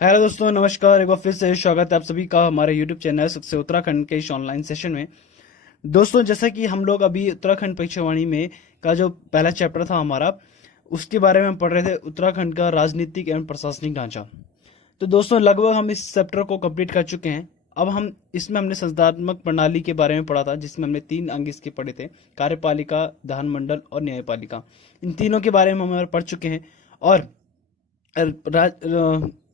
Hello दोस्तों, नमस्कार। एक बार फिर से स्वागत है आप सभी का हमारे यूट्यूब चैनल सबसे उत्तराखंड के इस ऑनलाइन सेशन में। दोस्तों, जैसा कि हम लोग अभी उत्तराखंड परीक्षावाणी में का जो पहला चैप्टर था हमारा, उसके बारे में हम पढ़ रहे थे, उत्तराखंड का राजनीतिक एवं प्रशासनिक ढांचा। तो दोस्तों, लगभग हम इस चैप्टर को कंप्लीट कर चुके हैं। अब हम इसमें हमने संसदात्मक प्रणाली के बारे में पढ़ा था, जिसमें हमने 3 अंग इसके पढ़े थे: कार्यपालिका, विधानमंडल और न्यायपालिका। इन तीनों के बारे में हम पढ़ चुके हैं। और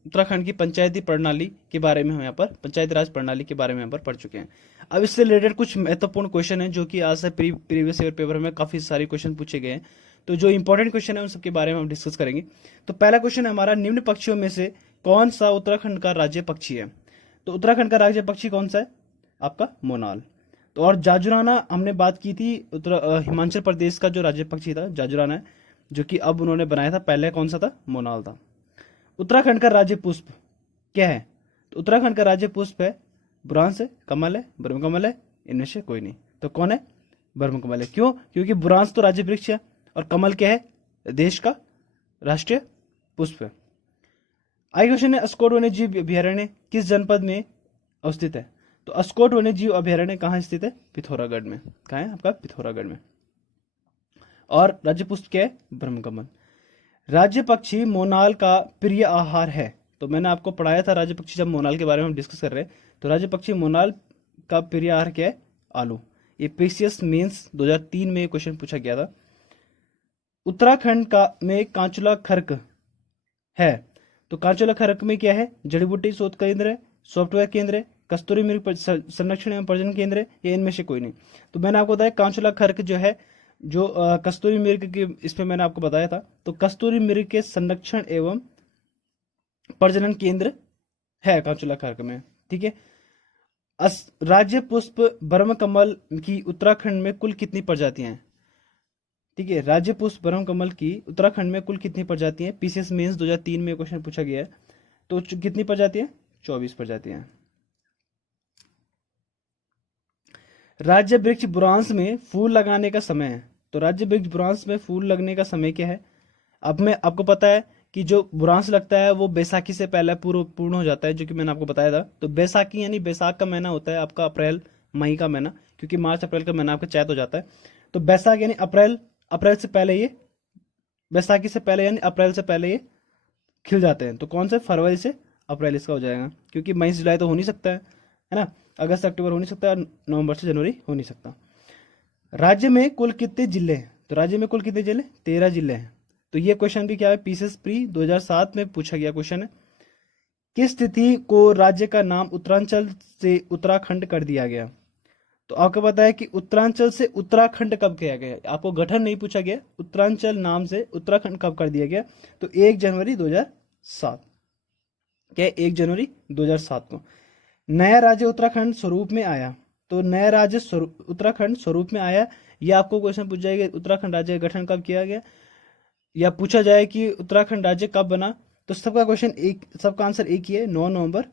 उत्तराखंड की पंचायती प्रणाली के बारे में हम यहाँ पर पंचायती राज प्रणाली के बारे में यहाँ पर पढ़ चुके हैं। अब इससे रिलेटेड कुछ महत्वपूर्ण क्वेश्चन हैं जो कि आज से प्रीवियस ईयर पेपर में काफी सारे क्वेश्चन पूछे गए हैं। तो जो इंपॉर्टेंट क्वेश्चन है उन सबके बारे में हम डिस्कस करेंगे। तो पहला क्वेश्चन है हमारा, निम्न पक्षियों में से कौन सा उत्तराखंड का राज्य पक्षी है? तो उत्तराखंड का राज्य पक्षी कौन सा है? आपका मोनाल। तो और जाजुराना हमने बात की थी, हिमाचल प्रदेश का जो राज्य पक्षी था जाजुराना है, जो कि अब उन्होंने बनाया था। पहले कौन सा था? मोनाल था। उत्तराखंड का राज्य पुष्प क्या है? तो उत्तराखंड का राज्य पुष्प है बुरांस है, कमल है, ब्रह्मकमल है, इनमें से कोई नहीं। तो कौन है? ब्रह्मकमल है। क्यों? क्योंकि बुरांस तो राज्य वृक्ष है और कमल क्या है? देश का राष्ट्रीय पुष्प है। आगे क्वेश्चन है, अस्कोट वन्य जीव अभ्यारण्य किस जनपद में अवस्थित है? तो अस्कोट वन्य जीव अभ्यारण्य कहाँ स्थित है? पिथौरागढ़ में। कहाँ है? आपका पिथौरागढ़ में। और राज्य पुष्प क्या है? ब्रह्मकमल। राज्य पक्षी मोनाल का प्रिय आहार है। तो मैंने आपको पढ़ाया था राज्य पक्षी, जब मोनाल के बारे में हम डिस्कस कर रहे हैं, तो राज्य पक्षी मोनाल का प्रिय आहार क्या है? आलू। ये पीसीएस मेंस 2003 में क्वेश्चन पूछा गया था। उत्तराखंड का में कांचुला खर्क है। तो कांचुला खर्क में क्या है? जड़ी बूटी शोध केंद्र है, सॉफ्टवेयर केंद्र है, कस्तूरी मृग संरक्षण एवं प्रजनन केंद्र है, या इनमें से कोई नहीं। तो मैंने आपको बताया कांचुला खर्क जो है, जो कस्तूरी मृग के इसमें मैंने आपको बताया था, तो कस्तूरी मृग के संरक्षण एवं प्रजनन केंद्र है कांचुला खर्क में। ठीक है। राज्य पुष्प ब्रह्मकमल की उत्तराखंड में कुल कितनी प्रजातियां हैं? ठीक है, राज्य पुष्प ब्रह्मकमल की उत्तराखंड में कुल कितनी प्रजातियां हैं? पीसीएस मेंस 2003 में क्वेश्चन पूछा गया है। तो कितनी प्रजातियां? 24 प्रजातियां हैं। राज्य वृक्ष बुरांस में फूल लगाने का समय है। तो राज्य वृक्ष बुरांस में फूल लगने का समय क्या है? अब मैं आपको पता है कि जो बुरांस लगता है वो बैसाखी से पहले पूर्ण हो जाता है, जो कि मैंने आपको बताया था। तो बैसाखी यानी बैसाख का महीना होता है आपका अप्रैल मई का महीना, क्योंकि मार्च अप्रैल का महीना आपका चैत हो जाता है। तो बैसाख यानी अप्रैल, अप्रैल से पहले ये, बैसाखी से पहले यानी अप्रैल से पहले ये खिल जाते हैं। तो कौन से? फरवरी से अप्रैल इसका हो जाएगा, क्योंकि मई से जुलाई तो हो नहीं सकता है ना। अगस्त अक्टूबर हो नहीं सकता, और नवंबर से जनवरी हो नहीं सकता। राज्य में कुल कितने जिले हैं? तो राज्य में कुल कितने जिले? 13 जिले हैं। तो ये क्वेश्चन भी क्या है? पीसीएस प्री 2007 में पूछा गया क्वेश्चन है। किस तिथि को राज्य का नाम उत्तरांचल से उत्तराखंड कर दिया गया? तो आपको पता है कि उत्तरांचल से उत्तराखंड कब किया गया? आपको गठन नहीं पूछा गया, उत्तरांचल नाम से उत्तराखंड कब कर दिया गया? तो 1 जनवरी 2007। क्या? 1 जनवरी 2007 को नया राज्य उत्तराखंड स्वरूप में आया। तो नया राज्य उत्तराखंड स्वरूप में आया। यह आपको क्वेश्चन पूछ जाएगा, उत्तराखंड राज्य का गठन कब किया गया, या पूछा जाए कि उत्तराखंड राज्य कब बना। तो सबका क्वेश्चन एक, सबका आंसर एक ही है, 9 नवंबर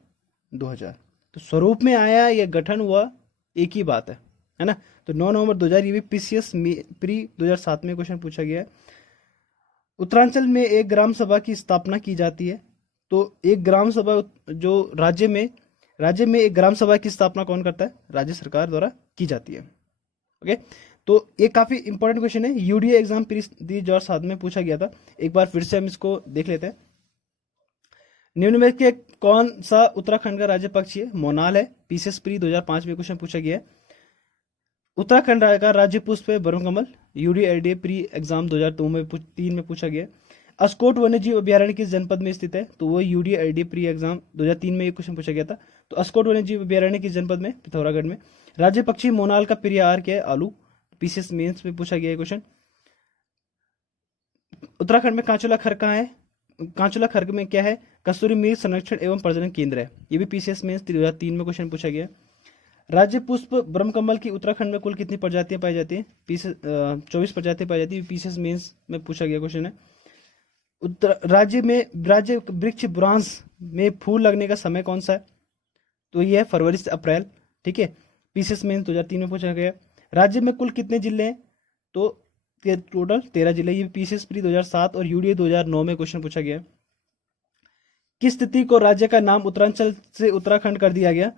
2000। तो स्वरूप में आया या गठन हुआ, एक ही बात है ना। तो 9 नवंबर 2000, ये भी पीसीएस प्री 2007 में क्वेश्चन पूछा गया है। उत्तरांचल में एक ग्राम सभा की स्थापना की जाती है। तो एक ग्राम सभा जो राज्य में एक ग्राम सभा की स्थापना कौन करता है? राज्य सरकार द्वारा की जाती है। ओके। तो ये काफी इंपॉर्टेंट क्वेश्चन है, यूडीए एग्जाम प्री 2007 में पूछा गया था। एक बार फिर से हम इसको देख लेते हैं। निम्न में के कौन सा उत्तराखंड का राज्य पक्षी है? मोनाल है। पीसीएस प्री 2005 में क्वेश्चन पूछा गया है। उत्तराखंड का राज्य पुष्प है ब्रह्मकमल। यूडीए प्री एग्जाम 2003 में पूछा गया है। अस्कोट वन्य जीव अभ्यारण्य किस जनपद में स्थित है? तो वो यूडीए प्री एग्जाम 2003 में ये क्वेश्चन पूछा गया था। तो अस्कोट वन्य जीव अभ्यारण्य किस जनपद में? पिथौरागढ़ में। राज्य पक्षी मोनाल का प्रिय आहार क्या है? आलू। पीसीएस मेंस में पूछा गया है क्वेश्चन। उत्तराखंड में कांचुला खर्क कहाँ है? कांचुला खर्क में क्या है? कस्तूरी मृग संरक्षण एवं प्रजनन केंद्र है। ये भी पीसीएस मेंस 2003 में क्वेश्चन पूछा गया है। राज्य पुष्प ब्रह्मकमल की उत्तराखंड में कुल कितनी प्रजातियां पाई जाती है? 24 प्रजातियां पाई जाती है। पीसीएस मेंस में पूछा गया क्वेश्चन है। राज्य वृक्ष बुरांस में फूल लगने का समय कौन सा है? तो ये है फरवरी से अप्रैल। ठीक है। पीसीएस मेंस 2003 में पूछा गया। राज्य में कुल कितने जिले हैं? तो टोटल 13 जिले। ये पीसीएस प्री 2007 और यूडीए 2009 में क्वेश्चन पूछा गया। किस तिथि को राज्य का नाम उत्तरांचल से उत्तराखंड कर दिया गया?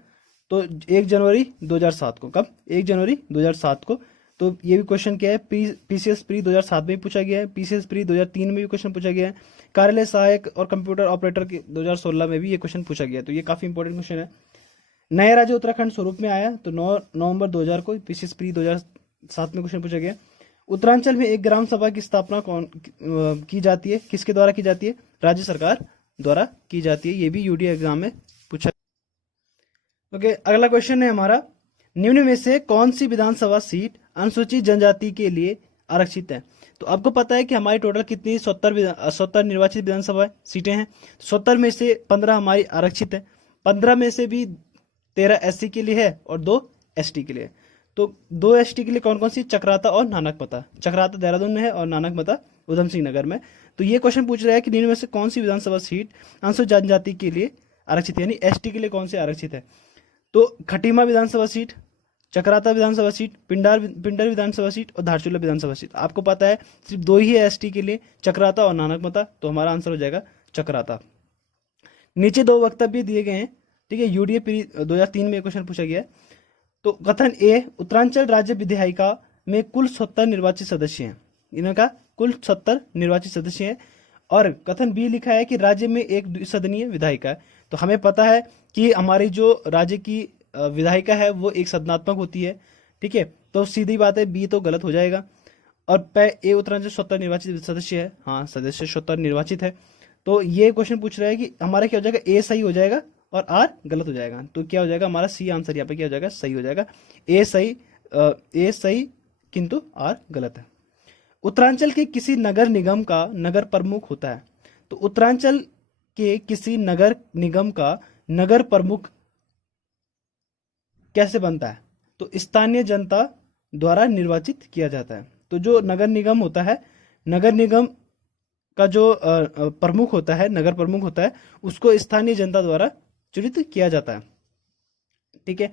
तो 1 जनवरी 2007 को। कब? 1 जनवरी 2007 को। तो ये भी क्वेश्चन क्या है, पीसीएस प्री 2007 में भी पूछा गया है, पीसीएस प्री 2003 में भी क्वेश्चन पूछा गया है, कार्यालय सहायक और कंप्यूटर ऑपरेटर के 2016 में भी ये क्वेश्चन पूछा गया है। तो ये काफी इंपॉर्टेंट क्वेश्चन है। नया राज्य उत्तराखंड स्वरूप में आया तो 9 नवंबर 2000 को, पीसीएस प्री 2007 में क्वेश्चन पूछा गया। उत्तरांचल में एक ग्राम सभा की स्थापना कौन की जाती है? किसके द्वारा की जाती है? राज्य सरकार द्वारा की जाती है। ये भी यूडी एग्जाम में पूछा। ओके, अगला क्वेश्चन है हमारा, निम्न में से कौन सी विधानसभा सीट अनुसूचित जनजाति के लिए आरक्षित है? तो आपको पता है कि हमारी टोटल कितनी 70 निर्वाचित विधानसभा सीटें हैं। 70 में से 15 हमारी आरक्षित है, 15 में से भी 13 एससी के लिए है और 2 एसटी के लिए। तो 2 एसटी के लिए कौन कौन सी? चक्राता और नानकमता। चक्राता देहरादून में है और नानकमता उधम सिंह नगर में। तो ये क्वेश्चन पूछ रहा है कि निम्न में से कौन सी विधानसभा सीट अनुसूचित जनजाति के लिए आरक्षित है, यानी एसटी के लिए कौन से आरक्षित है? तो खटीमा विधानसभा सीट, चक्राता विधानसभा सीट, पिंडर विधानसभा सीट और धारचूला विधानसभा सीट। आपको पता है सिर्फ 2 ही है एसटी के लिए, चक्राता और नानकमता। तो हमारा आंसर हो जाएगा चक्राता। नीचे 2 वक्तव्य दिए गए हैं, ठीक है, यूडीए 2003 में क्वेश्चन पूछा गया है। तो कथन ए, उत्तरांचल राज्य विधायिका में कुल 70 निर्वाचित सदस्य हैं। इनका कुल 70 निर्वाचित सदस्य हैं। और कथन बी लिखा है कि राज्य में एक द्विसदनीय विधायिका है। तो हमें पता है कि हमारी जो राज्य की विधायिका है वो एक सदनात्मक होती है, ठीक है। तो सीधी बात है, बी तो गलत हो जाएगा। और ए, उत्तरांचल 70 निर्वाचित सदस्य है, हाँ सदस्य 70 निर्वाचित है। तो ये क्वेश्चन पूछ रहा है कि हमारा क्या हो जाएगा, ए सही हो जाएगा और आर गलत हो जाएगा। तो क्या हो जाएगा हमारा सी आंसर यहाँ पे क्या हो जाएगा, सही हो जाएगा। ए सही किंतु आर गलत है। उत्तरांचल के किसी नगर निगम का नगर प्रमुख होता है। तो उत्तरांचल के किसी नगर निगम का नगर प्रमुख कैसे बनता है? तो स्थानीय जनता द्वारा निर्वाचित किया जाता है। तो जो नगर निगम होता है, नगर निगम का जो प्रमुख होता है, नगर प्रमुख होता है, उसको स्थानीय जनता द्वारा चुनित किया जाता है, ठीक है।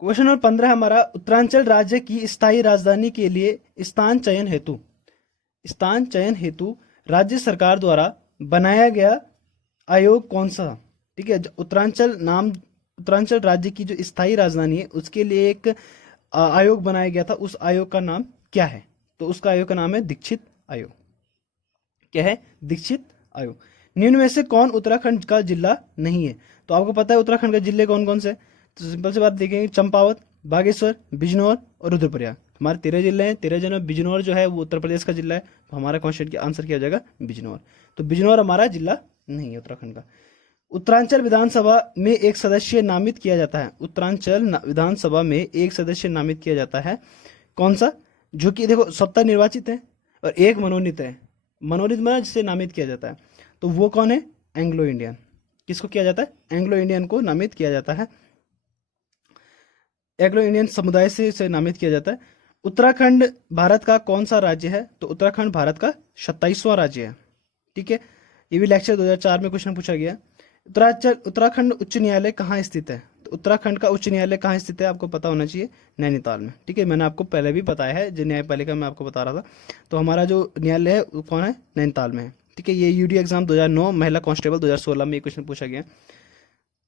क्वेश्चन नंबर 15 हमारा, उत्तरांचल राज्य की स्थायी राजधानी के लिए स्थान चयन हेतु राज्य सरकार द्वारा बनाया गया आयोग कौन सा? ठीक है, उत्तरांचल राज्य की जो स्थायी राजधानी है उसके लिए एक आयोग बनाया गया था। उस आयोग का नाम क्या है? तो उसका आयोग का नाम है दीक्षित आयोग। क्या है? दीक्षित आयोग। निम्न में से कौन उत्तराखंड का जिला नहीं है? तो आपको पता है उत्तराखंड के जिले कौन कौन से? तो सिंपल सी बात देखेंगे, चंपावत, बागेश्वर, बिजनौर और रुद्रप्रयाग। हमारे 13 जिले हैं, 13 जिलों में बिजनौर जो है वो उत्तर प्रदेश का जिला है। तो हमारा क्वेश्चन का आंसर क्या हो जाएगा, बिजनौर। तो बिजनौर हमारा जिला नहीं है उत्तराखंड का। उत्तरांचल विधानसभा में एक सदस्य नामित किया जाता है। उत्तरांचल विधानसभा में एक सदस्य नामित किया जाता है, कौन सा? जो कि देखो 70 निर्वाचित है और एक मनोनीत है। मनोनीत माना जिसे नामित किया जाता है, तो वो कौन है? Anglo Indian. किसको किया जाता है? एंग्लो इंडियन को नामित किया जाता है। एंग्लो इंडियन समुदाय से नामित किया जाता है। उत्तराखंड भारत का कौन सा राज्य है? तो उत्तराखंड भारत का 27वां राज्य है, ठीक है। ये भी लेक्चर 2004 में क्वेश्चन पूछा गया। उत्तराखंड उच्च न्यायालय कहाँ स्थित है? तो उत्तराखंड का उच्च न्यायालय कहाँ स्थित है आपको पता होना चाहिए, नैनीताल में, ठीक है। मैंने आपको पहले भी बताया है, जो न्यायपालिका में आपको बता रहा था। तो हमारा जो न्यायालय है वो कौन है? नैनीताल में है, ठीक है। ये यूडी एग्जाम 2009, महिला कांस्टेबल 2016 में ये क्वेश्चन पूछा गया।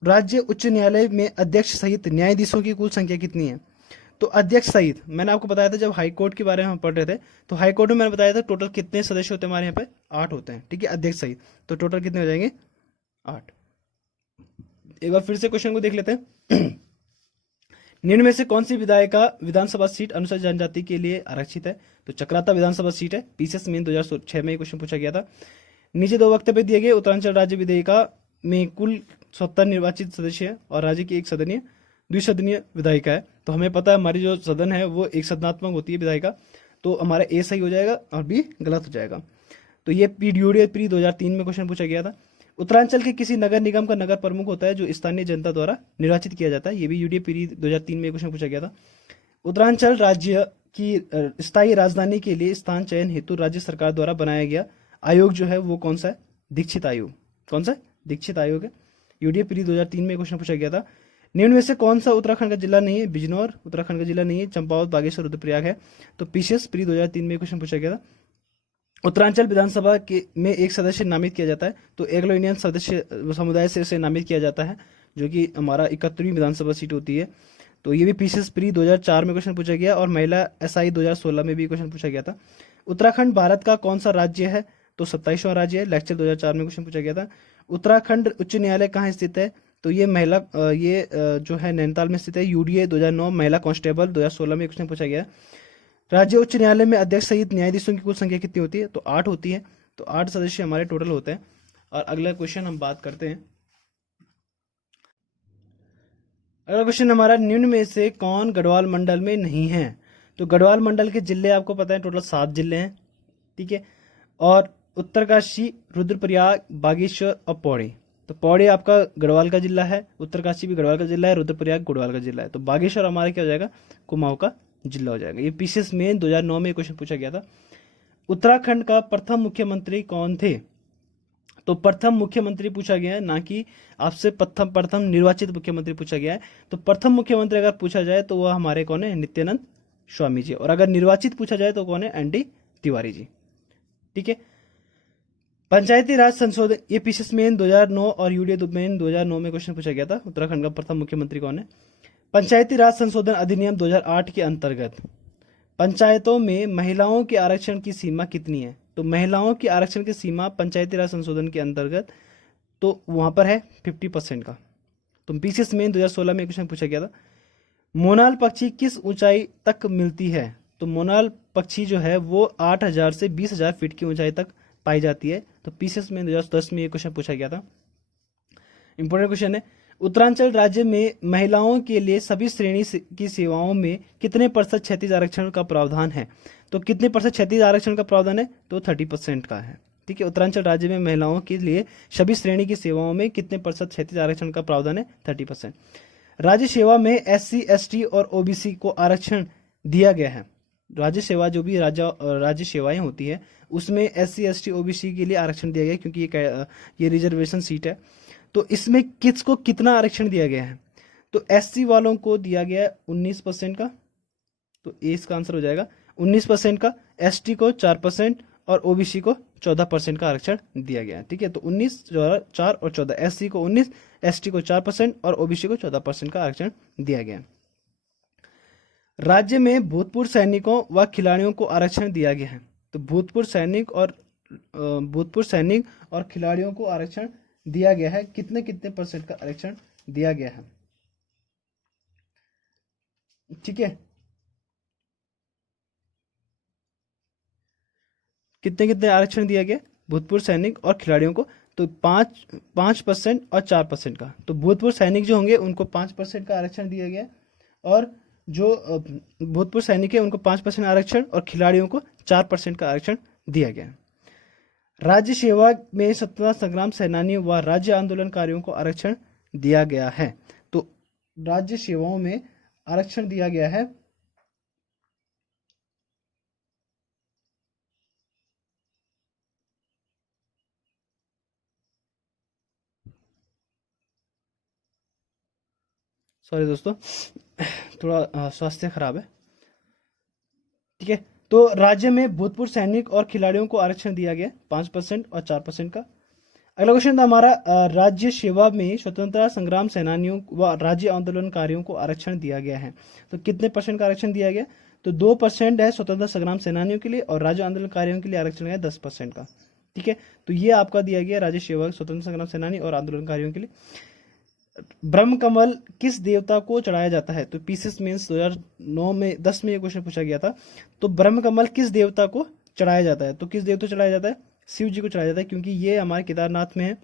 राज्य उच्च न्यायालय में अध्यक्ष सहित न्यायाधीशों की कुल संख्या कितनी है? तो अध्यक्ष सहित मैंने आपको बताया था जब हाईकोर्ट के बारे में हम पढ़ रहे थे, तो हाईकोर्ट में मैंने बताया था टोटल कितने सदस्य होते हैं हमारे यहाँ पे, 8 होते हैं, ठीक है, अध्यक्ष सहित। तो टोटल कितने हो जाएंगे? 8। एक बार फिर से क्वेश्चन को देख लेते हैं। निम्न में से कौन सी विधानसभा सीट अनुसूचित जनजाति के लिए आरक्षित है? तो चक्राता विधानसभा सीट है। पीसीएस मेन 2006 में क्वेश्चन पूछा गया था। नीचे 2 वक्तव्य दिए गए, उत्तरांचल राज्य विधायिका में कुल 70 निर्वाचित सदस्य है और राज्य की एक द्विसदनीय विधायिका है। तो हमें पता है हमारी जो सदन है वो एक सदनात्मक होती है विधायिका। तो हमारा ए सही हो जाएगा और बी गलत हो जाएगा। तो ये पीडीओडी प्री 2003 में क्वेश्चन पूछा गया था। उत्तरांचल के किसी नगर निगम का नगर प्रमुख होता है जो स्थानीय जनता द्वारा निर्वाचित किया जाता है। ये भी यूडी प्री 2003 में क्वेश्चन पूछा गया था। उत्तरांचल राज्य की स्थायी राजधानी के लिए स्थान चयन हेतु राज्य सरकार द्वारा बनाया गया आयोग जो है वो कौन सा है? दीक्षित आयोग। कौन सा? दीक्षित आयोग है। यूडी प्री 2003 में क्वेश्चन पूछा गया था। निम्न में से कौन सा उत्तराखंड का जिला नहीं है? बिजनौर उत्तराखंड का जिला नहीं है। चंपावत, बागेश्वर, रुद्रप्रयाग है। तो पीसीएस प्री 2003 में क्वेश्चन पूछा गया था। उत्तरांचल विधानसभा के में एक सदस्य नामित किया जाता है, तो एंग्लो इंडियन सदस्य समुदाय से उसे नामित किया जाता है, जो कि हमारा 71वीं विधानसभा सीट होती है। तो ये भी पीसीएस प्री 2004 में क्वेश्चन पूछा गया, और महिला एसआई 2016 में भी क्वेश्चन पूछा गया था। उत्तराखंड भारत का कौन सा राज्य है? तो 27वां राज्य है। लेक्चर 2004 में क्वेश्चन पूछा गया था। उत्तराखंड उच्च न्यायालय कहाँ स्थित है? तो ये जो है नैनीताल में स्थित है। यूडीए 2009 महिला कांस्टेबल 2016 में क्वेश्चन पूछा गया। राज्य उच्च न्यायालय में अध्यक्ष सहित न्यायाधीशों की कुल संख्या कितनी होती है? तो 8 होती है। तो 8 सदस्य हमारे टोटल होते हैं। और अगला क्वेश्चन हम बात करते हैं। अगला क्वेश्चन हमारा, निम्न में से कौन गढ़वाल मंडल में नहीं है? तो गढ़वाल मंडल के जिले आपको पता है टोटल 7 जिले हैं, ठीक है। और उत्तरकाशी, रुद्रप्रयाग, बागेश्वर और पौड़ी। तो पौड़ी आपका गढ़वाल का जिला है, उत्तरकाशी भी गढ़वाल का जिला है, रुद्रप्रयाग गढ़वाल का जिला है। तो बागेश्वर हमारा क्या हो जाएगा? कुमाऊं का जिला हो जाएगा। ये पीसीएस में 2009 में क्वेश्चन पूछा गया था। उत्तराखंड का प्रथम मुख्यमंत्री कौन थे? तो प्रथम मुख्यमंत्री पूछा गया है, ना कि आपसे प्रथम निर्वाचित मुख्यमंत्री पूछा गया है। तो प्रथम मुख्यमंत्री अगर पूछा जाए तो वह हमारे कौन है? नित्यानंद स्वामी जी। और अगर निर्वाचित पूछा जाए तो कौन है? एनडी तिवारी जी, ठीक है। पंचायती राज संशोधन, ये पीसीएस मेन 2009 और यूडीए मेन 2009 में क्वेश्चन पूछा गया था। उत्तराखंड का प्रथम मुख्यमंत्री कौन है? पंचायती राज संशोधन अधिनियम 2008 के अंतर्गत पंचायतों में महिलाओं के आरक्षण की सीमा कितनी है? तो महिलाओं की आरक्षण की सीमा पंचायती राज संशोधन के अंतर्गत तो वहां पर है 50% का। तो पीसीएस में 2016 में क्वेश्चन पूछा गया था। मोनाल पक्षी किस ऊंचाई तक मिलती है? तो मोनाल पक्षी जो है वो 8,000 से 20,000 फीट की ऊंचाई तक पाई जाती है। तो पीसीएस में 2010 में ये क्वेश्चन पूछा गया था। इंपॉर्टेंट क्वेश्चन है, उत्तरांचल राज्य में महिलाओं के लिए सभी श्रेणी की सेवाओं में कितने प्रतिशत क्षैतिज आरक्षण का प्रावधान है? तो कितने प्रतिशत क्षैतिज आरक्षण का प्रावधान है? तो 30% का है, ठीक है। उत्तरांचल राज्य में महिलाओं के लिए सभी श्रेणी की सेवाओं में कितने प्रतिशत क्षैतिज आरक्षण का प्रावधान है? 30%। राज्य सेवा में एससी, एसटी और ओबीसी को आरक्षण दिया गया है। राज्य सेवा जो भी राज्य सेवाएं होती है उसमें एससी, एसटी, ओबीसी के लिए आरक्षण दिया गया है, क्योंकि ये रिजर्वेशन सीट है। तो इसमें किसको कितना आरक्षण दिया गया है? तो एससी वालों को दिया गया है 19% का, तो ए इसका आंसर हो जाएगा 19% का। एसटी को 4% और ओबीसी को 14% का आरक्षण दिया गया है, ठीक है। तो 19, 4 और 14, एससी को 19, एसटी को 4% और ओबीसी को 14% का आरक्षण दिया गया है। राज्य में भूतपूर्व सैनिकों व खिलाड़ियों को आरक्षण दिया गया है। तो भूतपूर्व सैनिक और खिलाड़ियों को आरक्षण दिया गया है। कितने कितने परसेंट का आरक्षण दिया गया है, ठीक है। कितने कितने आरक्षण दिया गया भूतपूर्व सैनिक और खिलाड़ियों को? तो 5% और 4% का। तो भूतपूर्व सैनिक जो होंगे उनको 5% का आरक्षण दिया गया, और जो भूतपूर्व सैनिक है उनको 5% आरक्षण और खिलाड़ियों को 4% का आरक्षण दिया गया। राज्य सेवा में स्वतंत्रता संग्राम सेनानियों व राज्य आंदोलनकारियों को आरक्षण दिया गया है। तो राज्य सेवाओं में आरक्षण दिया गया है सॉरी दोस्तों, थोड़ा स्वास्थ्य खराब है, ठीक है। तो राज्य में भूतपूर्व सैनिक और खिलाड़ियों को आरक्षण दिया गया 5% और 4% का। अगला क्वेश्चन था हमारा, राज्य सेवा में स्वतंत्रता संग्राम सेनानियों व राज्य आंदोलनकारियों को आरक्षण दिया गया है। तो कितने परसेंट का आरक्षण दिया गया? तो 2% है स्वतंत्रता संग्राम सेनानियों के लिए, और राज्य आंदोलनकारियों के लिए आरक्षण है 10% का, ठीक है। तो ये आपका दिया गया राज्य सेवा, स्वतंत्रता संग्राम सेनानी और आंदोलनकारियों के लिए। ब्रह्म कमल किस देवता को चढ़ाया जाता है? तो पीसीएस मेंस 2009 में 10 में ये क्वेश्चन पूछा गया था। तो ब्रह्म कमल किस देवता को चढ़ाया जाता है? तो किस देवता को चढ़ाया जाता है? शिव जी को चढ़ाया जाता है, क्योंकि ये हमारे केदारनाथ में है,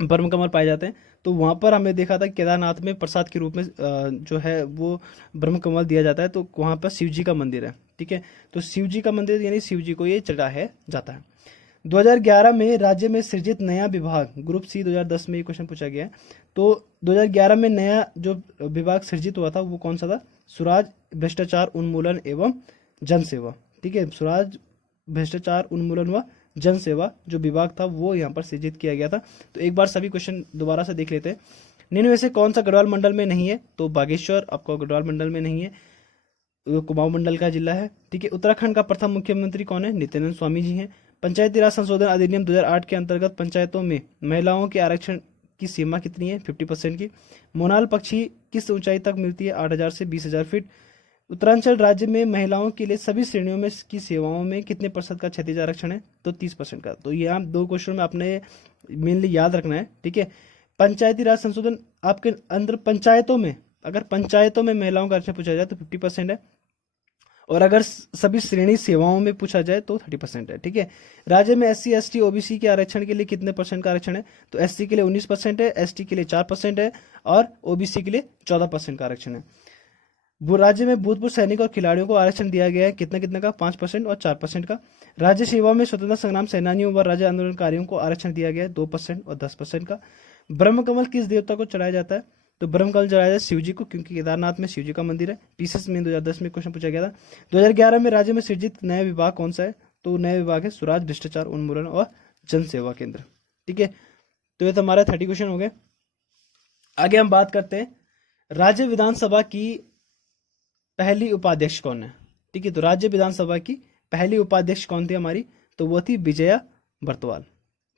ब्रह्म कमल पाए जाते हैं। तो वहां पर हमने देखा था केदारनाथ में प्रसाद के रूप में जो है वो ब्रह्म कमल दिया जाता है। तो वहां पर शिव जी का मंदिर है, ठीक है। तो शिव जी का मंदिर यानी शिव जी को ये चढ़ाया जाता है। 2011 में राज्य में सृजित नया विभाग ग्रुप सी, 2010 में ये क्वेश्चन पूछा गया है। तो 2011 में नया जो विभाग सृजित हुआ था वो कौन सा था? सुराज, भ्रष्टाचार उन्मूलन एवं जनसेवा, ठीक है। सुराज, भ्रष्टाचार उन्मूलन व जनसेवा जो विभाग था वो यहाँ पर सृजित किया गया था। तो एक बार सभी क्वेश्चन दोबारा से देख लेते हैं। निम्न में से कौन सा गढ़वाल मंडल में नहीं है? तो बागेश्वर आपका गढ़वाल मंडल में नहीं है। कुमाऊं मंडल का जिला है। ठीक है, उत्तराखंड का प्रथम मुख्यमंत्री कौन है? नित्यानंद स्वामी जी हैं। पंचायती राज संशोधन अधिनियम 2008 के अंतर्गत पंचायतों में महिलाओं के आरक्षण की सीमा कितनी है? 50% की। मोनाल पक्षी किस ऊंचाई तक मिलती है? 8,000 से 20,000 फीट। उत्तरांचल राज्य में महिलाओं के लिए सभी श्रेणियों में की सेवाओं में कितने प्रतिशत का क्षैतिज आरक्षण है? तो 30% का। तो ये आप दो क्वेश्चन में आपने मेनली याद रखना है। ठीक है, पंचायती राज संशोधन आपके अंदर पंचायतों में, अगर पंचायतों में महिलाओं का आरक्षण पूछा जाए तो 50% है, और अगर सभी श्रेणी सेवाओं में पूछा जाए तो 30% है। ठीक है, राज्य में SC ST OBC के आरक्षण के लिए कितने परसेंट का आरक्षण है? तो SC के लिए 19% है, ST के लिए 4% है, और OBC के लिए 14% का आरक्षण है। वो राज्य में भूतपूर्व सैनिक और खिलाड़ियों को आरक्षण दिया गया है, कितना कितना का? 5% और 4% का। राज्य सेवा में स्वतंत्रता संग्राम सेनानियों व राज्य आंदोलनकारियों को आरक्षण दिया गया है 2% और 10% का। ब्रह्म कमल किस देवता को चढ़ाया जाता है? तो ब्रह्म कमल चढ़ाया जाता है शिव जी को, क्योंकि केदारनाथ में शिव जी का मंदिर है। पीसीएस में 2010 में क्वेश्चन पूछा गया था। 2011 में राज्य में सृजित नया विभाग कौन सा है? तो नया विभाग है सुराज, भ्रष्टाचार उन्मूलन और जन सेवा केंद्र। ठीक है, तो ये तो हमारा 30 क्वेश्चन हो गए। आगे हम बात करते हैं राज्य विधानसभा की पहली उपाध्यक्ष कौन है? ठीक है, तो राज्य विधानसभा की पहली उपाध्यक्ष कौन थी हमारी? तो वो थी विजया बर्तवाल।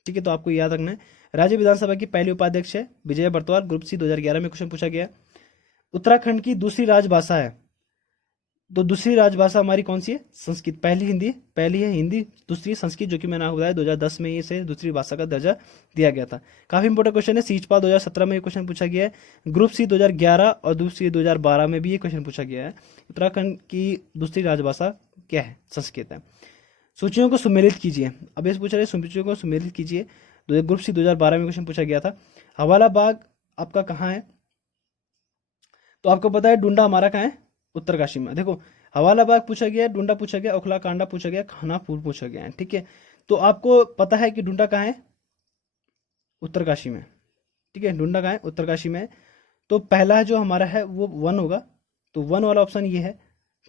ठीक है, तो आपको याद रखना है राज्य विधानसभा की पहली उपाध्यक्ष है विजया बर्तवाल। ग्रुप सी 2011 में क्वेश्चन पूछा गया। उत्तराखंड की दूसरी राजभाषा है, तो दूसरी राजभाषा हमारी कौन सी है? संस्कृत। पहली हिंदी, पहली है हिंदी, दूसरी संस्कृत, जो कि मैंने आपको बताया 2010 में इसे दूसरी भाषा का दर्जा दिया गया था। काफी इंपोर्टेंट क्वेश्चन है। सीचपाल 2017 में ये क्वेश्चन पूछा गया है। ग्रुप सी 2011 और ग्रुप सी 2012 में भी ये क्वेश्चन पूछा गया है। उत्तराखंड की दूसरी राजभाषा क्या है? संस्कृत है। सूचियों को सुमेलित कीजिए। अब ये पूछ रहे सूचियों को सुमेलित कीजिए। ग्रुप सी 2012 में क्वेश्चन पूछा गया था। हवाला बाग आपका कहाँ है? तो आपको पता है डुंडा हमारा कहाँ है? उत्तरकाशी में। देखो, हवाला बाग पूछा गया, डुंडा पूछा गया, ओखला कांडा पूछा गया, खानापुर पूछा गया है। ठीक है, तो आपको पता है कि डुंडा कहाँ है? उत्तरकाशी में। ठीक है, डुंडा कहाँ है? उत्तरकाशी में। तो पहला जो हमारा है वो 1 होगा, तो 1 वाला ऑप्शन ये है।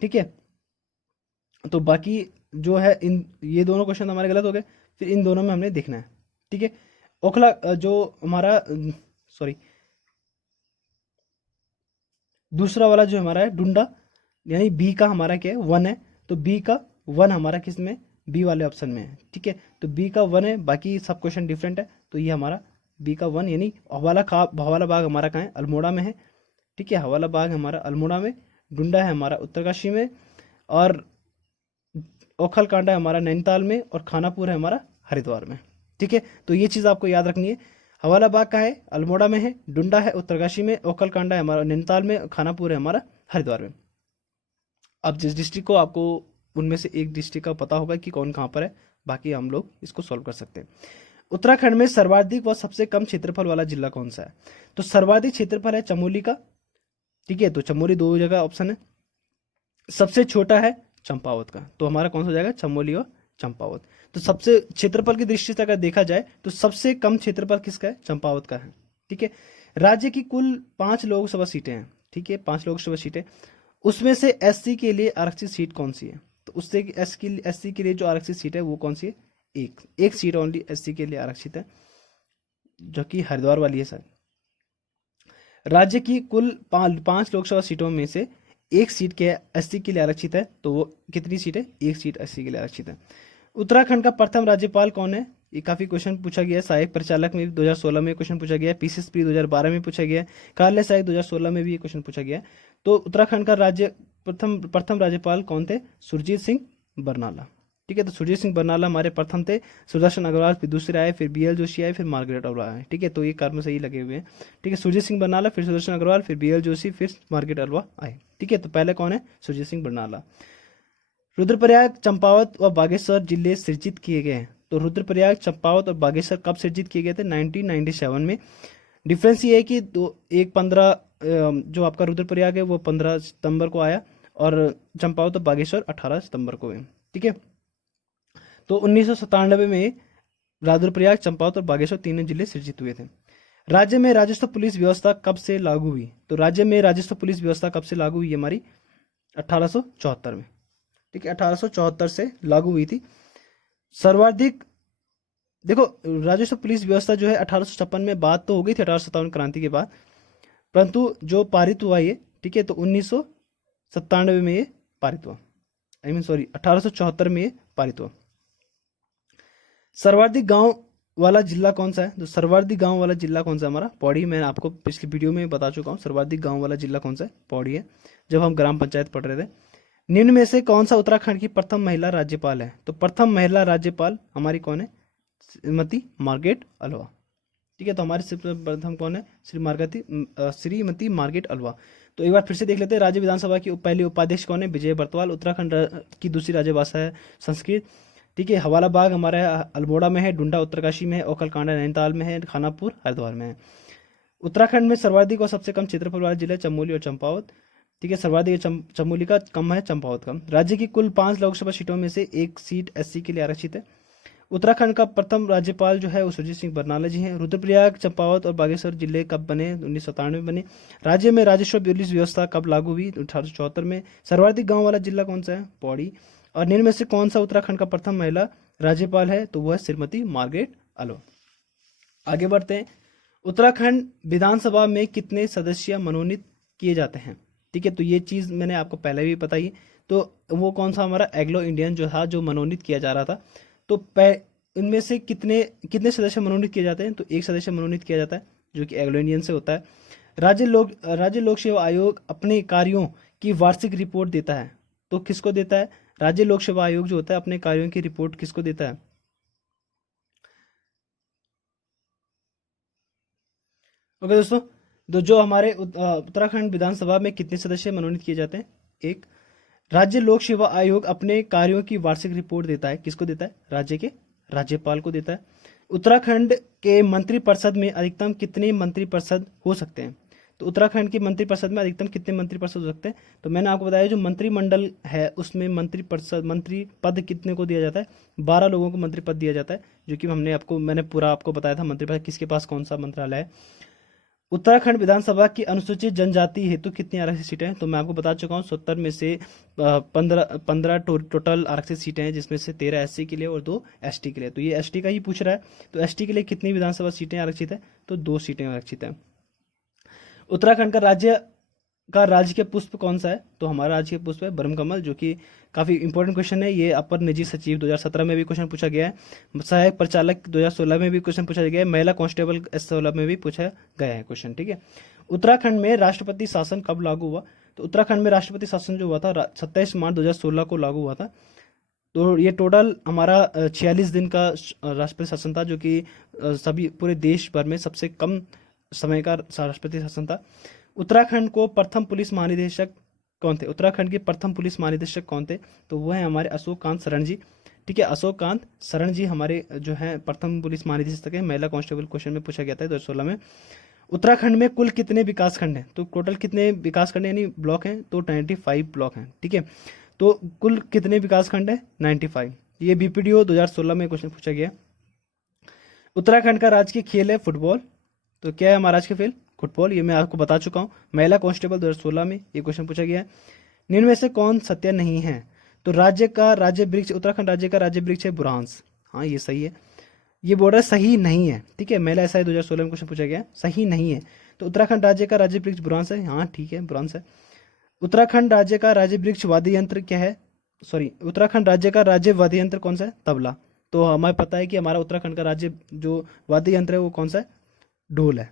ठीक है, तो बाकी जो है इन ये दोनों क्वेश्चन हमारे गलत हो गए, फिर इन दोनों में हमने देखना है। ठीक है, ओखला जो हमारा सॉरी दूसरा वाला जो हमारा है डुंडा, यानी बी का हमारा क्या है? 1 है, तो बी का 1 हमारा किस में? बी वाले ऑप्शन में है। ठीक है, तो बी का 1 है, बाकी सब क्वेश्चन डिफरेंट है, तो ये हमारा बी का 1, यानी हवाला बाग हमारा कहाँ है? अल्मोड़ा में है। ठीक है, हवाला बाग हमारा अल्मोड़ा में, डुंडा है हमारा उत्तरकाशी में, और ओखल कांडा है हमारा नैनीताल में, और खानापुर है हमारा हरिद्वार में। ठीक है, तो ये चीज़ आपको याद रखनी है। हवाला बाग का है? अल्मोड़ा में है। डुंडा है उत्तरकाशी में, ओखल कांडा है हमारा नैनीताल में, खानापुर है हमारा हरिद्वार में। अब जिस डिस्ट्रिक्ट को आपको उनमें से एक डिस्ट्रिक्ट का पता होगा कि कौन कहाँ पर है, बाकी हम लोग इसको सॉल्व कर सकते हैं। उत्तराखंड में सर्वाधिक व सबसे कम क्षेत्रफल वाला जिला कौन सा है? तो सर्वाधिक क्षेत्रफल है चमोली का। ठीक है, तो चमोली 2 जगह ऑप्शन है। सबसे छोटा है चंपावत का, तो हमारा कौन सा हो जाएगा? चमोली और चंपावत। तो सबसे क्षेत्रफल की दृष्टि से अगर देखा जाए तो सबसे कम क्षेत्रफल किसका है? चंपावत का है। ठीक है, राज्य की कुल 5 लोकसभा सीटें हैं। ठीक है, 5 लोकसभा सीटें, उसमें से SC के लिए आरक्षित सीट कौन सी है? तो उससे SC के लिए जो आरक्षित सीट है वो कौन सी है? एक सीट ओनली SC के लिए आरक्षित है, जो कि हरिद्वार वाली है सर। राज्य की कुल 5 लोकसभा सीटों में से एक सीट के SC के लिए आरक्षित है, तो वो कितनी सीट है? एक सीट SC के लिए आरक्षित है। उत्तराखंड का प्रथम राज्यपाल कौन है? ये काफी क्वेश्चन पूछा गया है। सहायक परिचालक में भी 2016 में क्वेश्चन पूछा गया है। PCS प्री 2012 में पूछा गया है। कार्यालय सहायक 2016 में भी ये क्वेश्चन पूछा गया है। तो उत्तराखंड का प्रथम राज्यपाल कौन थे? सुरजीत सिंह बरनाला। ठीक है, तो सुरजीत सिंह बरनाला हमारे प्रथम थे। सुदर्शन अग्रवाल फिर दूसरे आए, फिर BL जोशी आए, फिर मार्गरेट अल्वा आए। ठीक है, तो ये कर्म सही लगे हुए हैं। ठीक है, सुरजीत सिंह बरनाला, फिर सुदर्शन अग्रवाल, फिर BL जोशी, फिर मार्गरेट अल्वा आए। ठीक है, तो पहले कौन है? सुरजीत सिंह बरनाला। रुद्रप्रयाग, चंपावत और बागेश्वर जिले सृजित किए गए हैं। तो रुद्रप्रयाग, चंपावत और बागेश्वर कब सृजित किए गए थे? 1997 में। डिफरेंस ये है कि 15 जो आपका रुद्रप्रयाग है वो 15 सितंबर को आया, और चंपावत और बागेश्वर 18 सितंबर को हुए। ठीक है, तो 1997 में रुद्रप्रयाग, चंपावत और बागेश्वर तीनों जिले सृजित हुए थे। राज्य में राजस्व पुलिस व्यवस्था कब से लागू हुई? तो राज्य में राजस्व पुलिस व्यवस्था कब से लागू हुई? हमारी 1874 में। ठीक है, 1874 से लागू हुई थी। सर्वाधिक देखो, राजस्व पुलिस व्यवस्था जो है 1856 में बात तो हो गई थी 1857 क्रांति के बाद, परंतु जो पारित हुआ ये, ठीक है, तो 1997 में ये पारित हुआ, आई मीन सॉरी 1874 में ये पारित हुआ। सर्वाधिक गांव वाला जिला कौन सा है? तो सर्वाधिक गांव वाला जिला कौन सा है? हमारा पौड़ी। मैं आपको पिछली वीडियो में बता चुका हूँ सर्वाधिक गांव वाला जिला कौन सा है, पौड़ी है, जब हम ग्राम पंचायत पढ़ रहे थे। निम्न में से कौन सा उत्तराखंड की प्रथम महिला राज्यपाल है? तो प्रथम महिला राज्यपाल हमारी कौन है? Shrimati Margaret Alva. ठीक है, तो हमारे प्रथम कौन है? Shrimati Margaret Alva. तो एक बार फिर से देख लेते हैं, राज्य विधानसभा की पहले उपाध्यक्ष कौन है? विजय बर्तवाल। उत्तराखंड की दूसरी राज्यभाषा है संस्कृत। ठीक है, हवाला बाग हमारा अल्मोड़ा में है, डुंडा उत्तरकाशी में है, ओखलकांडा नैनीताल में है, खानापुर हरिद्वार में है। उत्तराखंड में सर्वाधिक और सबसे कम क्षेत्रफल वाले जिले चमोली और चंपावत। ठीक है, सर्वाधिक चमोली का, कम है चंपावत का। राज्य की कुल 5 लोकसभा सीटों में से 1 सीट एससी के लिए आरक्षित है। उत्तराखंड का प्रथम राज्यपाल जो है वो सुरजीत सिंह बरनाला जी हैं। रुद्रप्रयाग, चंपावत और बागेश्वर जिले कब बने? 1997 में बने। राज्य में राजस्व पुलिस व्यवस्था कब लागू हुई? 1874 में। सर्वाधिक गांव वाला जिला कौन सा है? पौड़ी। और निम्न में से कौन सा उत्तराखंड का प्रथम महिला राज्यपाल है? तो वह है श्रीमती मार्गरेट अल्वा। आगे बढ़ते हैं। उत्तराखंड विधानसभा में कितने सदस्य मनोनीत किए जाते हैं? ठीक है, तो ये चीज मैंने आपको पहले भी बताई। तो वो कौन सा? हमारा एग्लो इंडियन जो था, जो मनोनीत किया जा रहा था। तो इनमें से कितने कितने सदस्य मनोनीत किए जाते हैं? तो 1 सदस्य मनोनीत किया जाता है, जो कि एग्लो इंडियन से होता है। राज्य लोक सेवा आयोग अपने कार्यों की वार्षिक रिपोर्ट देता है, तो किसको देता है? राज्य लोक सेवा आयोग जो होता है अपने कार्यों की रिपोर्ट किसको देता है? ओके दोस्तों, तो जो हमारे उत्तराखंड विधानसभा में कितने सदस्य मनोनीत किए जाते हैं? 1। राज्य लोक सेवा आयोग अपने कार्यों की वार्षिक रिपोर्ट देता है, किसको देता है? राज्य के राज्यपाल को देता है। उत्तराखंड के मंत्रिपरिषद में अधिकतम कितने मंत्रिपरिषद हो सकते हैं? तो उत्तराखंड के मंत्रिपरिषद में अधिकतम कितने मंत्रिपरिषद हो सकते हैं? तो मैंने आपको बताया जो मंत्रिमंडल है उसमें मंत्री पद कितने को दिया जाता है? 12 लोगों को मंत्री पद दिया जाता है, जो कि मैंने पूरा आपको बताया था मंत्रिपरिषद किसके पास कौन सा मंत्रालय है। उत्तराखंड विधानसभा की अनुसूचित जनजाति हेतु कितनी आरक्षित सीटें हैं? तो मैं आपको बता चुका हूँ 70 में से 15 टोटल आरक्षित सीटें हैं, जिसमें से 13 एससी के लिए और 2 एसटी के लिए। तो ये एसटी का ही पूछ रहा है। तो एसटी के लिए कितनी विधानसभा सीटें आरक्षित है? तो 2 सीटें आरक्षित है। उत्तराखंड का राजकीय पुष्प कौन सा है? तो हमारा राजकीय पुष्प है ब्रह्मकमल, जो कि काफी इंपॉर्टेंट क्वेश्चन है। ये अपर निजी सचिव 2017 में भी क्वेश्चन पूछा गया है। सहायक परिचालक 2016 में भी क्वेश्चन पूछा गया है। महिला कांस्टेबल 2016 में भी पूछा गया है क्वेश्चन। ठीक है, उत्तराखंड में राष्ट्रपति शासन कब लागू हुआ? तो उत्तराखंड में राष्ट्रपति शासन जो हुआ था 27 मार्च 2016 को लागू हुआ था। तो ये टोटल हमारा 46 दिन का राष्ट्रपति शासन था, जो कि सभी पूरे देश भर में सबसे कम समय का राष्ट्रपति शासन था। उत्तराखंड को प्रथम पुलिस महानिदेशक कौन थे? उत्तराखंड के प्रथम पुलिस महानिदेशक कौन थे? तो वो है हमारे अशोक कांत शरण जी। ठीक है, अशोक कांत शरण जी हमारे जो है प्रथम पुलिस महानिदेशक है। महिला कांस्टेबल क्वेश्चन में पूछा गया था 2016 में। उत्तराखंड में कुल कितने विकास खंड हैं? तो टोटल कितने विकास खंड यानी ब्लॉक हैं? तो 95 ब्लॉक हैं। ठीक है, तो कुल कितने विकास खंड है? 95। ये बीपीडीओ 2016 में क्वेश्चन पूछा गया। उत्तराखंड का राजकीय खेल है फुटबॉल। तो क्या है हमारा राजकीय खेल? फुटबॉल। ये मैं आपको बता चुका हूँ। महिला कांस्टेबल 2016 में ये क्वेश्चन पूछा गया है। निम्न में से कौन सत्य नहीं है? तो उत्तराखंड राज्य का राज्य वृक्ष है बुरांस। हाँ, ये सही है। ये बोल रहा है सही नहीं है। ठीक है, महिला एसआई 2016 में क्वेश्चन पूछा गया है, सही नहीं है। तो उत्तराखंड राज्य का राज्य वृक्ष बुरांस है। हाँ ठीक है, बुरांस है। उत्तराखंड राज्य का राज्य वृक्ष वाद्य यंत्र क्या है? उत्तराखंड राज्य का राज्य वाद्य यंत्र कौन सा है? तबला। तो हमें पता है कि हमारा उत्तराखंड का राज्य जो वाद्य यंत्र है वो कौन सा है? ढोल है।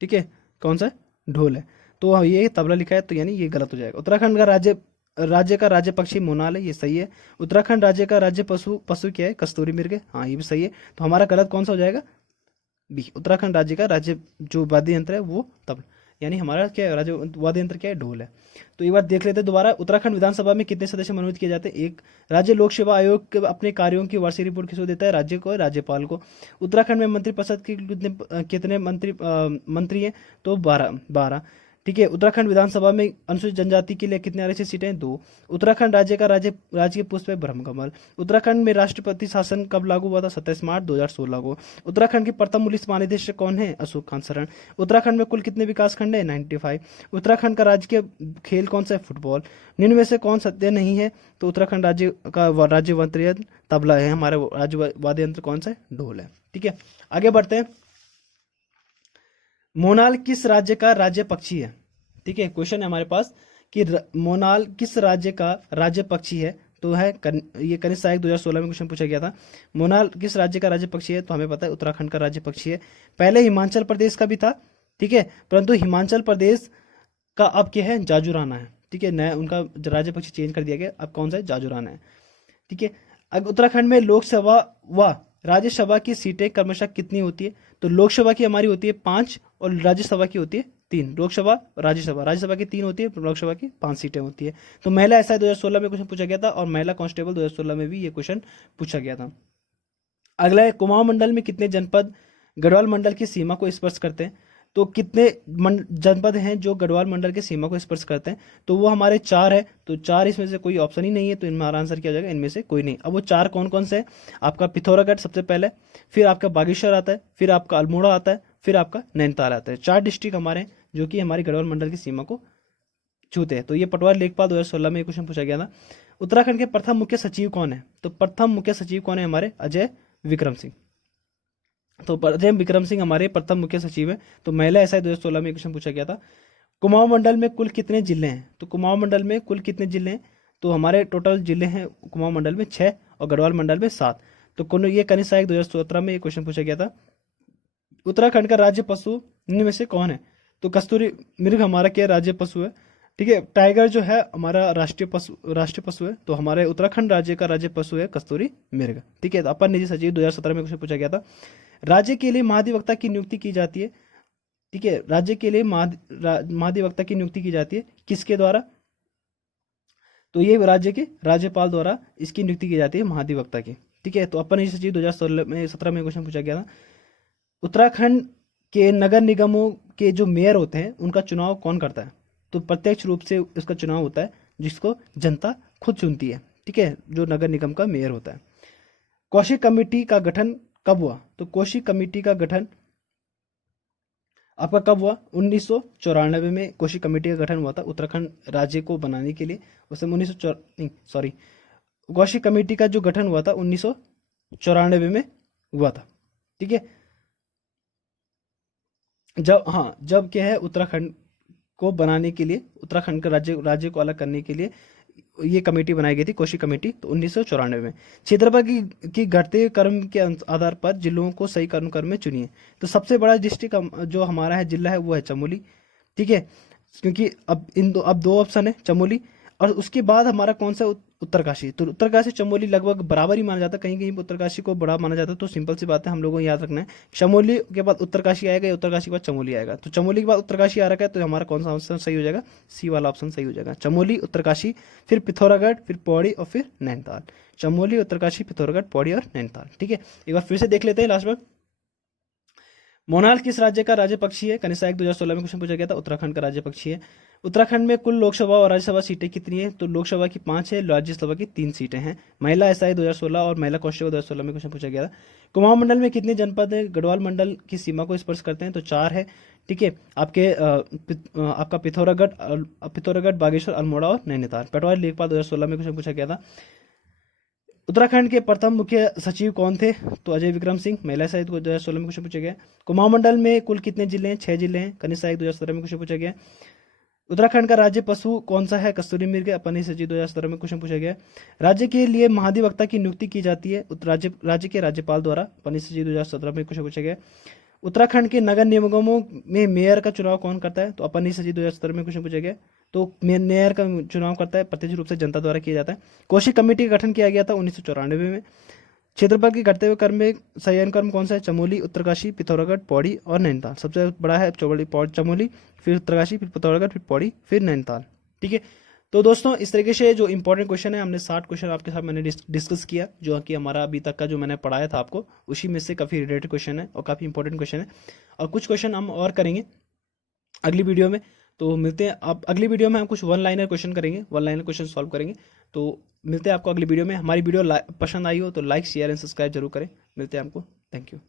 ठीक है, कौन सा? ढोल है। तो ये तबला लिखा है, तो यानी ये गलत हो जाएगा। उत्तराखंड का राज्य का राज्य पक्षी मोनाल है, ये सही है। उत्तराखंड राज्य का राज्य पशु क्या है? कस्तूरी मृग है। हाँ, ये भी सही है। तो हमारा गलत कौन सा हो जाएगा? बी। उत्तराखंड राज्य का राज्य जो वाद्य यंत्र है वो तबला, यानी हमारा क्या है? राज्य वाद्य यंत्र क्या है? ढोल है। तो एक बार देख लेते हैं दोबारा। उत्तराखंड विधानसभा में कितने सदस्य मनोनीत किए जाते हैं? 1। राज्य लोक सेवा आयोग अपने कार्यों की वार्षिक रिपोर्ट किसको देता है? राज्य को, राज्यपाल को। उत्तराखंड में मंत्रिपरिषद के कितने मंत्री हैं? तो 12। ठीक है, उत्तराखंड विधानसभा में अनुसूचित जनजाति के लिए कितने आरक्षित सीटें? 2। उत्तराखंड राज्य का राजकीय पुष्प है ब्रह्मकमल। उत्तराखंड में राष्ट्रपति शासन कब लागू हुआ था? 27 मार्च 2016 को। उत्तराखंड के प्रथम पुलिस महानिदेशक कौन है? अशोक कांत शरण। उत्तराखंड में कुल कितने विकास खंड है? 95। उत्तराखंड का राजकीय खेल कौन सा है? फुटबॉल। निम्न में से कौन सत्य नहीं है? तो उत्तराखंड राज्य का राज्य वाद्य यंत्र तबला है, हमारे राज्य वाद्य यंत्र कौन सा है? ढोल है। ठीक है, आगे बढ़ते हैं। मोनाल किस राज्य का राज्य पक्षी है? ठीक है, क्वेश्चन है हमारे पास कि मोनाल किस राज्य का राज्य पक्षी है, तो है ये कनिष्ठ सहायक 2016 में क्वेश्चन पूछा गया था। मोनाल किस राज्य का राज्य पक्षी है, तो हमें पता है उत्तराखंड का राज्य पक्षी है। पहले हिमाचल प्रदेश का भी था, ठीक है, परंतु हिमाचल प्रदेश का अब क्या है, जाजुराना है, ठीक है, नया उनका राज्य पक्षी चेंज कर दिया गया, अब कौन सा है, जाजुराना है, ठीक है। अब उत्तराखंड में लोकसभा व राज्यसभा की सीटें क्रमशः कितनी होती है, तो लोकसभा की हमारी होती है 5 और राज्यसभा की होती है 3। लोकसभा राज्यसभा की 3 होती है, लोकसभा की 5 सीटें होती है। तो महिला एसआई 2016 में क्वेश्चन पूछा गया था और महिला कांस्टेबल 2016 में भी ये क्वेश्चन पूछा गया था। अगला है कुमाऊं मंडल में कितने जनपद गढ़वाल मंडल की सीमा को स्पर्श करते हैं, तो कितने जनपद हैं जो गढ़वाल मंडल की सीमा को स्पर्श करते हैं, तो वो हमारे 4 है। तो 4 इसमें से कोई ऑप्शन ही नहीं है, तो इनमें हमारा आंसर क्या हो जाएगा, इनमें से कोई नहीं। अब वो 4 कौन कौन से हैं, आपका पिथौरागढ़ सबसे पहले, फिर आपका बागेश्वर आता है, फिर आपका अल्मोड़ा आता है, फिर आपका नैनीताल आता है। 4 डिस्ट्रिक्ट हमारे हैं जो कि हमारे गढ़वाल मंडल की सीमा को छूते हैं। तो ये पटवारी लेखपाल 2016 में क्वेश्चन पूछा गया था। उत्तराखंड के प्रथम मुख्य सचिव कौन है, तो प्रथम मुख्य सचिव कौन है, हमारे अजय विक्रम सिंह। तो अजय विक्रम सिंह हमारे प्रथम मुख्य सचिव है। तो महिला एसआई 2016 में क्वेश्चन पूछा गया था। कुमाऊं मंडल में कुल कितने जिले हैं, तो कुमाऊं मंडल में कुल कितने जिले हैं, तो हमारे टोटल जिले हैं कुमाऊं मंडल में 6 और गढ़वाल मंडल में 7। तो ये कनिष्ठ सहायक 2017 में ये क्वेश्चन पूछा गया था। उत्तराखंड का राज्य पशु इनमें में से कौन है, तो कस्तूरी मृग हमारा क्या राज्य पशु है, ठीक है। टाइगर जो है हमारा राष्ट्रीय पशु है, तो हमारे उत्तराखंड राज्य का राज्य पशु है कस्तूरी मृग, ठीक है। तो अपर निजी सचिव 2017 में क्वेश्चन पूछा गया था। राज्य के लिए महाधिवक्ता की नियुक्ति की जाती है, ठीक है, राज्य के लिए महाधिवक्ता की नियुक्ति की जाती है किसके द्वारा, तो ये राज्य के राज्यपाल द्वारा इसकी नियुक्ति की जाती है महाधिवक्ता की, ठीक है। तो अपर निजी सचिव 2017 में क्वेश्चन पूछा गया था। उत्तराखंड के नगर निगमों के जो मेयर होते हैं उनका चुनाव कौन करता है, तो प्रत्यक्ष रूप से उसका चुनाव होता है जिसको जनता खुद चुनती है, ठीक है, जो नगर निगम का मेयर होता है। कौशिक कमेटी का गठन कब हुआ, तो कौशिक कमेटी का गठन आपका कब हुआ, 1994 में कौशिक कमेटी का गठन हुआ था उत्तराखंड राज्य को बनाने के लिए। उस समय कौशिक कमेटी का जो गठन हुआ था 1994 में हुआ था, ठीक है। जब क्या है, उत्तराखंड को बनाने के लिए, उत्तराखंड का राज्य को अलग करने के लिए ये कमेटी बनाई गई थी, कौशिक कमेटी, तो 1994 में। क्षेत्रफल की घटते क्रम के आधार पर जिलों को सही क्रम में चुनिए, तो सबसे बड़ा डिस्ट्रिक्ट जो हमारा है जिला है वो है चमोली, ठीक है, क्योंकि अब 2 ऑप्शन है, चमोली और उसके बाद हमारा कौन सा, उत्तरकाशी। तो उत्तरकाशी चमोली लगभग बराबर ही माना जाता है, कहीं कहीं उत्तरकाशी को बड़ा माना जाता है। तो सिंपल सी बात है, हम लोगों को याद रखना है, चमोली के बाद उत्तरकाशी आएगा या उत्तरकाशी के बाद चमोली आएगा। तो चमोली के बाद उत्तरकाशी आ रखा है, तो हमारा कौन सा ऑप्शन सही हो जाएगा, सी वाला ऑप्शन सही हो जाएगा। चमोली, उत्तरकाशी, फिर पिथौरागढ़, फिर पौड़ी और फिर नैनीताल। चमोली, उत्तरकाशी, पिथौरागढ़, पौड़ी और नैनीताल, ठीक है। एक बार फिर से देख लेते हैं लास्ट में। मोनाल किस राज्य का राज्य पक्षी है, कनिष्ठ सहायक 2016 में क्वेश्चन पूछा गया था, उत्तराखंड का राज्य पक्षी है। उत्तराखंड में कुल लोकसभा और राज्यसभा सीटें कितनी है, तो लोकसभा की 5 है, राज्यसभा की 3 सीटें हैं। महिला एसआई 2016 और महिला कांस्टेबल 2016 में क्वेश्चन पूछा गया था। कुमाऊं मंडल में कितने जनपद है गढ़वाल मंडल की सीमा को स्पर्श करते हैं, तो 4 है, ठीक है। आपका पिथौरागढ़, बागेश्वर, अल्मोड़ा और नैनीताल। पटवारी लेखपाल 2016 में क्वेश्चन पूछा गया था। उत्तराखंड के प्रथम मुख्य सचिव कौन थे, तो अजय विक्रम सिंह। महिला सहायक 2016 में क्वेश्चन पूछा गया। कुमाऊं मंडल में कुल कितने जिले हैं, 6 जिले हैं। कनिष्ठ सहायक 2017 में क्वेश्चन पूछा गया। उत्तराखंड का राज्य पशु कौन सा है, कस्तूरी मृग। अपनी सचिव 2017 में क्वेश्चन पूछा गया। राज्य के लिए महाधिवक्ता की नियुक्ति की जाती है राज्य के राज्यपाल द्वारा। अपनी सचिव 2017 में क्वेश्चन पूछा गया। उत्तराखंड के नगर निगमों में मेयर का चुनाव कौन करता है, तो अपनी सचिव 2017 में क्वेश्चन पूछा गया। तो मेयर का चुनाव करता है प्रत्यक्ष रूप से जनता द्वारा किया जाता है। कौशिक कमेटी का गठन किया गया था 1994 में। क्षेत्रफल के घटते हुए क्रम में सही क्रम कौन सा है, चमोली, उत्तरकाशी, पिथौरागढ़, पौड़ी और नैनीताल। सबसे बड़ा है चमोली, फिर उत्तरकाशी, फिर पिथौरागढ़, फिर पौड़ी, फिर नैनीताल, ठीक है। तो दोस्तों इस तरीके से जो इंपॉर्टेंट क्वेश्चन है, हमने 60 क्वेश्चन आपके साथ मैंने डिस्कस किया, जो कि हमारा अभी तक का जो मैंने पढ़ाया था आपको, उसी में से काफ़ी रिलेटेड क्वेश्चन है और काफ़ी इंपॉर्टेंट क्वेश्चन है। और कुछ क्वेश्चन हम और करेंगे अगली वीडियो में। तो मिलते हैं आप अगली वीडियो में, हम कुछ 1 लाइनर क्वेश्चन करेंगे, 1 लाइनर क्वेश्चन सॉल्व करेंगे। तो मिलते हैं आपको अगली वीडियो में। हमारी वीडियो पसंद आई हो तो लाइक, शेयर एंड सब्सक्राइब जरूर करें। मिलते हैं आपको, थैंक यू।